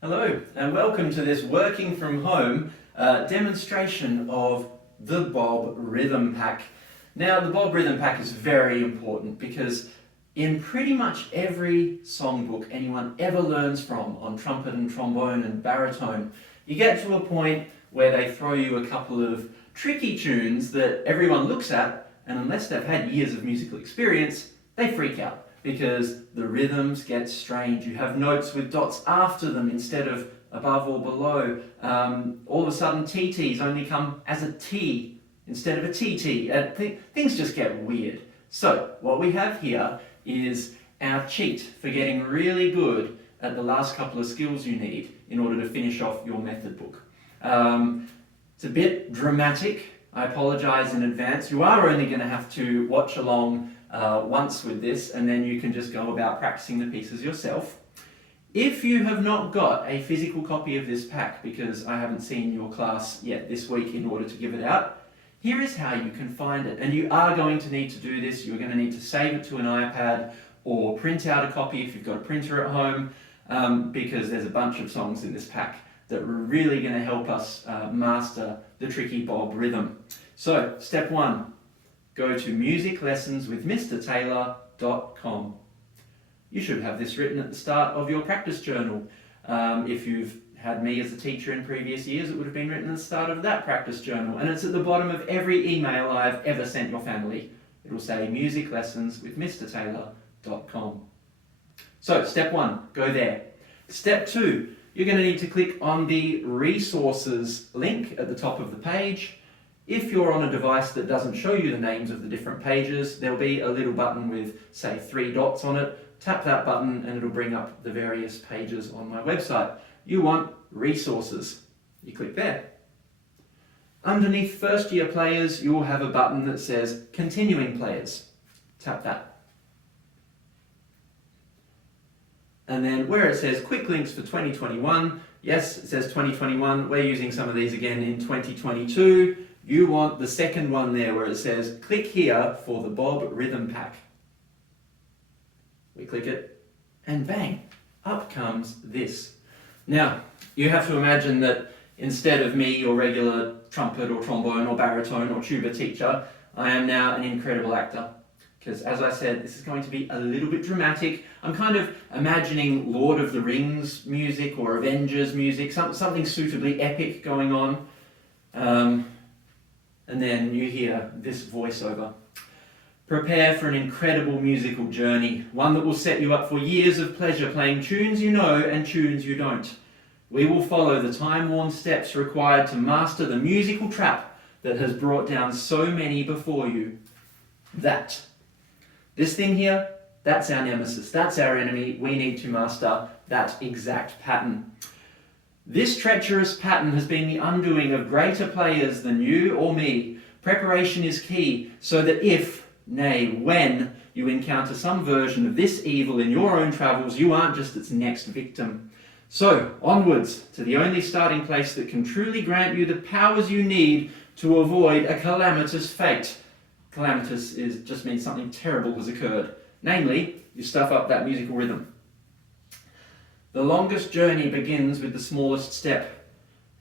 Hello and welcome to this working from home demonstration of the Bob Rhythm Pack. Now the Bob Rhythm Pack is very important because in pretty much every songbook anyone ever learns from on trumpet and trombone and baritone, you get to a point where they throw you a couple of tricky tunes that everyone looks at, and unless they've had years of musical experience, they freak out. Because the rhythms get strange. You have notes with dots after them instead of above or below. All of a sudden TTs only come as a T instead of a TT. Things just get weird. So what we have here is our cheat for getting really good at the last couple of skills you need in order to finish off your method book. It's a bit dramatic. I apologize in advance. You are only going to have to watch along once with this, and then you can just go about practicing the pieces yourself. If you have not got a physical copy of this pack, because I haven't seen your class yet this week in order to give it out, here is how you can find it. And you are going to need to do this. You're going to need to save it to an iPad or print out a copy if you've got a printer at home, because there's a bunch of songs in this pack that are really going to help us master the tricky Bob rhythm. So, step one. Go to musiclessonswithmrtaylor.com. You should have this written at the start of your practice journal. If you've had me as a teacher in previous years, it would have been written at the start of that practice journal. And it's at the bottom of every email I've ever sent your family. It will say musiclessonswithmrtaylor.com. So, step one, go there. Step two, you're going to need to click on the resources link at the top of the page. If you're on a device that doesn't show you the names of the different pages, there'll be a little button with, say, 3 dots on it. Tap that button and it'll bring up the various pages on my website. You want resources. You click there. Underneath first year players, you'll have a button that says continuing players. Tap that. And then where it says quick links for 2021, yes, it says 2021. We're using some of these again in 2022. You want the second one there where it says, click here for the Bob Rhythm Pack. We click it, and bang, up comes this. Now, you have to imagine that instead of me, your regular trumpet or trombone or baritone or tuba teacher, I am now an incredible actor. Because as I said, this is going to be a little bit dramatic. I'm kind of imagining Lord of the Rings music or Avengers music, something suitably epic going on. And then you hear this voiceover. Prepare for an incredible musical journey, one that will set you up for years of pleasure playing tunes you know and tunes you don't. We will follow the time-worn steps required to master the musical trap that has brought down so many before you. This thing here, that's our nemesis, that's our enemy. We need to master that exact pattern. This treacherous pattern has been the undoing of greater players than you or me. Preparation is key, so that if, nay, when, you encounter some version of this evil in your own travels, you aren't just its next victim. So, onwards to the only starting place that can truly grant you the powers you need to avoid a calamitous fate. Calamitous just means something terrible has occurred. Namely, you stuff up that musical rhythm. The longest journey begins with the smallest step.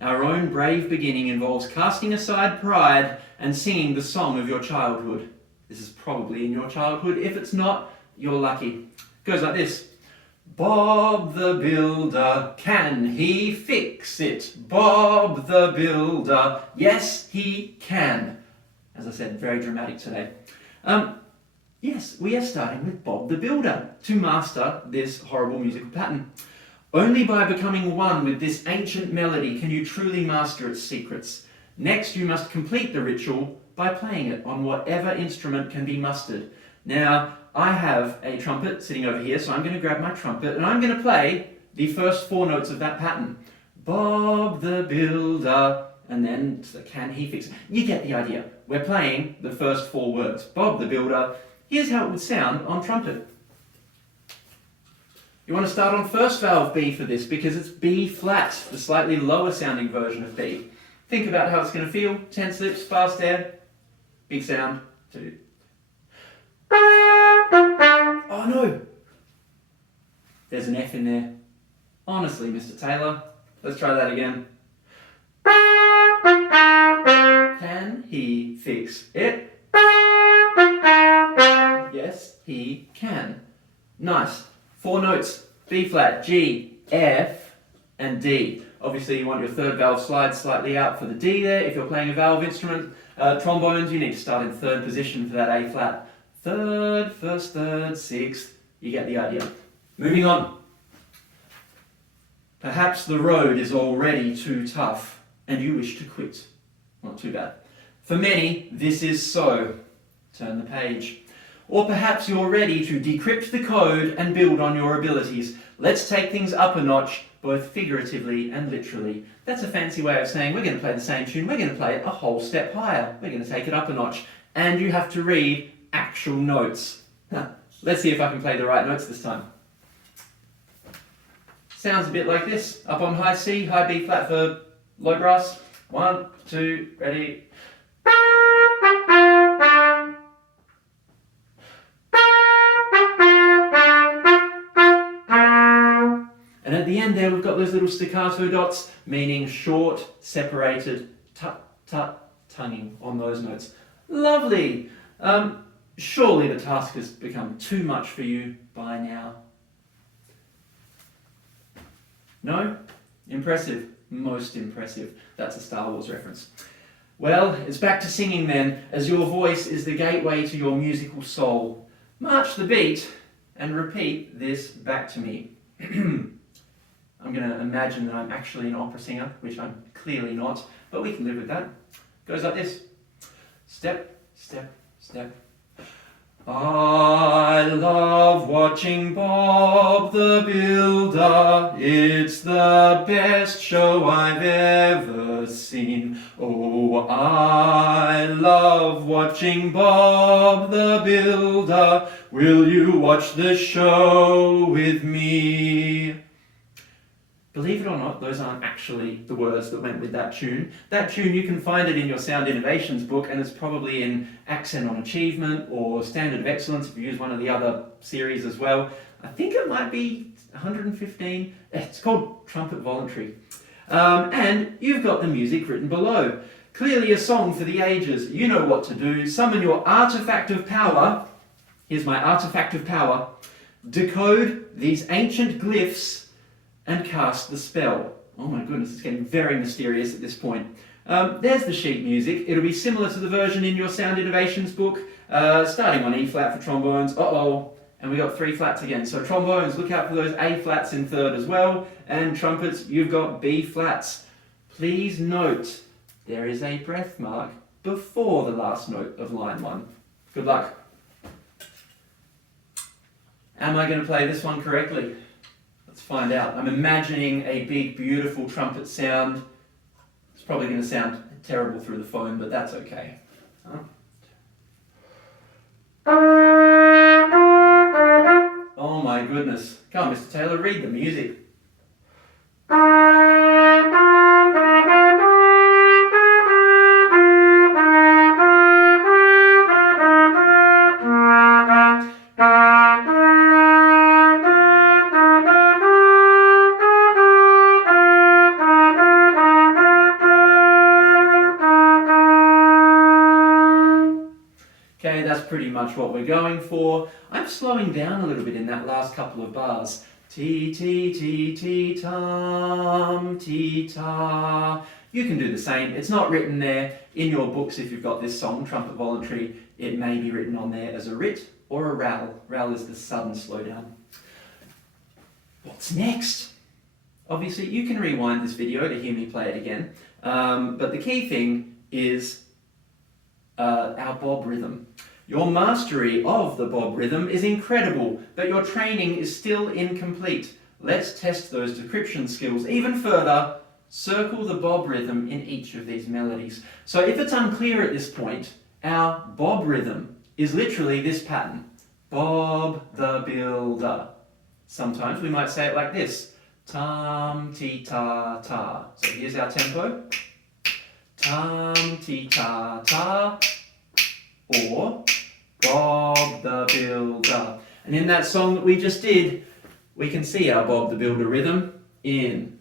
Our own brave beginning involves casting aside pride and singing the song of your childhood. This is probably in your childhood. If it's not, you're lucky. It goes like this. Bob the Builder, can he fix it? Bob the Builder, yes he can. As I said, very dramatic today. Yes, we are starting with Bob the Builder to master this horrible musical pattern. Only by becoming one with this ancient melody can you truly master its secrets. Next, you must complete the ritual by playing it on whatever instrument can be mustered. Now, I have a trumpet sitting over here, so I'm going to grab my trumpet and I'm going to play the first 4 notes of that pattern. Bob the Builder, and then can he fix it? You get the idea. We're playing the first 4 words. Bob the Builder. Here's how it would sound on trumpet. You want to start on first valve B for this because it's B flat, the slightly lower sounding version of B. Think about how it's going to feel. 10 slips, fast air, big sound. 2. Oh no! There's an F in there. Honestly, Mr. Taylor. Let's try that again. Can he fix it? Yes, he can. Nice. 4 notes. B flat, G, F, and D. Obviously you want your third valve slide slightly out for the D there. If you're playing a valve instrument, trombones, you need to start in third position for that A flat. Third, first, third, sixth. You get the idea. Moving on. Perhaps the road is already too tough and you wish to quit. Not too bad. For many, this is so. Turn the page. Or perhaps you're ready to decrypt the code and build on your abilities. Let's take things up a notch, both figuratively and literally. That's a fancy way of saying we're going to play the same tune, we're going to play it a whole step higher. We're going to take it up a notch. And you have to read actual notes. Let's see if I can play the right notes this time. Sounds a bit like this. Up on high C, high B flat for low brass. 1, 2, ready. And at the end there, we've got those little staccato dots, meaning short, separated, tut, tut, tonguing on those notes. Lovely! Surely the task has become too much for you by now. No? Impressive. Most impressive. That's a Star Wars reference. Well, it's back to singing then, as your voice is the gateway to your musical soul. March the beat and repeat this back to me. I'm going to imagine that I'm actually an opera singer, which I'm clearly not, but we can live with that. Goes like this. Step, step, step. I love watching Bob the Builder. It's the best show I've ever seen. Oh, I love watching Bob the Builder. Will you watch the show with me? Believe it or not, those aren't actually the words that went with that tune. That tune, you can find it in your Sound Innovations book, and it's probably in Accent on Achievement or Standard of Excellence if you use one of the other series as well. I think it might be 115. It's called Trumpet Voluntary. And you've got the music written below. Clearly a song for the ages. You know what to do. Summon your artifact of power. Here's my artifact of power. Decode these ancient glyphs and cast the spell. Oh my goodness, it's getting very mysterious at this point. There's the sheet music. It'll be similar to the version in your Sound Innovations book, starting on E flat for trombones. And we got 3 flats again. So trombones, look out for those A flats in third as well. And trumpets, you've got B flats. Please note, there is a breath mark before the last note of line 1. Good luck. Am I going to play this one correctly? Let's find out. I'm imagining a big, beautiful trumpet sound. It's probably going to sound terrible through the phone, but that's okay. Oh my goodness. Come on, Mr. Taylor, read the music. Okay, that's pretty much what we're going for. I'm slowing down a little bit in that last couple of bars. Ti, ti, ti, ti, tam, ti, ta. You can do the same. It's not written there in your books if you've got this song, Trumpet Voluntary. It may be written on there as a rit or a ral. Ral is the sudden slowdown. What's next? Obviously, you can rewind this video to hear me play it again. But the key thing is our bob rhythm. Your mastery of the bob rhythm is incredible, but your training is still incomplete. Let's test those decryption skills even further. Circle the bob rhythm in each of these melodies. So if it's unclear at this point, our bob rhythm is literally this pattern. Bob the Builder. Sometimes we might say it like this. Tam, ti, ta, ta. So here's our tempo. Tam, ti, ta, ta. Or Bob the Builder. And in that song that we just did, we can see our Bob the Builder rhythm. in.